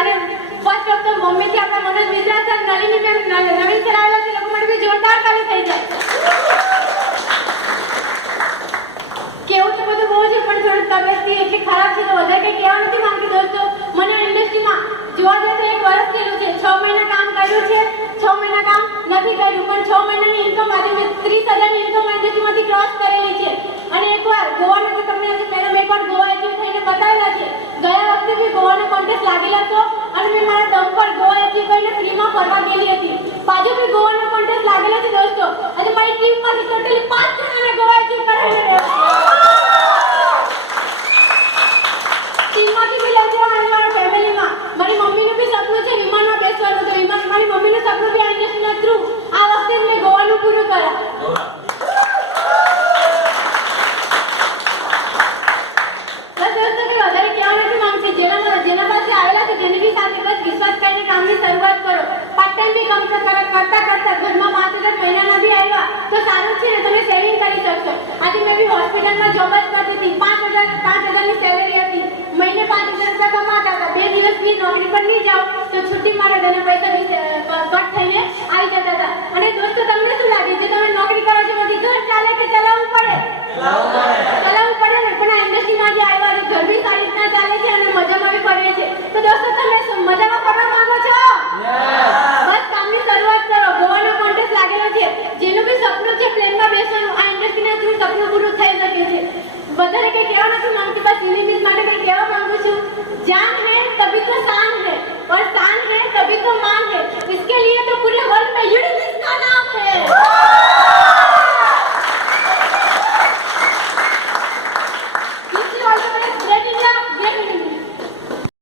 અને first of તો મમ્મીથી આપણા મનોજ વિદ્યા સર નલિની મેમ નવીન સર આવેલા છે, લોકો માટે બી જોરદાર તાળી થઈ જાય. કેવું તો બધું બહુ છે, પણ થોડી તબિયતથી એટલી ખરાબ છે તો વધારે કંઈ કહેવા નથી માંગતી દોસ્તો. મને ઇન્ડસ્ટ્રીમાં જોવા જઈએ તો 1 વર્ષ થયેલું છે, 6 મહિના કામ કર્યું છે, 6 મહિના કામ નથી કર્યું, પણ 6 મહિનાની ઇન્કમ આજે મેં 30,000ની ઇન્કમ ઇન્ડસ્ટ્રીમાંથી ક્રોસ કરેલી છે. અને એકવાર ગોવાના તો તમને આજે પહેલા મેં પણ ગોવા એચિવ થઈને બતાવેલા છે. ગયા વખતે બી ગોવાનો કોન્ટેસ્ટ લાગેલો હતો અને મેં મારા દમ પર ગોવા એચિવ કરીને ફ્રીમાં ફરવા ગયેલી હતી. પાછો બી ગોવાનો કોન્ટેસ્ટ લાગેલો છે દોસ્તો. આજે મારી ટીમમાંથી ટોટલી 5 જણાને ગોવા એચિવ કરેલા છે. ટીમમાંથી બી લઈ જવા અને મારા ફેમિલીમાં મારી મમ્મીનું બી સપનું છે વિમાનમાં બેસવાનું, તો વિમાન મારી મમ્મીનું સપનું બી આ ઇન્ડસ્ટ્રીના થ્રુ આ વખતે મેં ગોવાનું પૂરું કર્યા. જેના પાસે આવેલા છે તેની બી સાથે બસ વિશ્વાસ કરીને કામની શરૂઆત કરો. પાર્ટ ટાઈમ બી કામ કરતા ઘરમાં 5,000 મહિનાના બી આવ્યા તો સારું છે ને, તમે સેવિંગ કરી શકશો. આજે મેં બી હોસ્પિટલમાં જોબ જ કરતી હતી, 5,000ની સેલેરી હતી, મહિને 5,000 રૂપિયા કમાતા હતા. 2 દિવસ બી નોકરી પર નહીં જાઓ તો છુટ્ટી મારે ઘરે પૈસા બી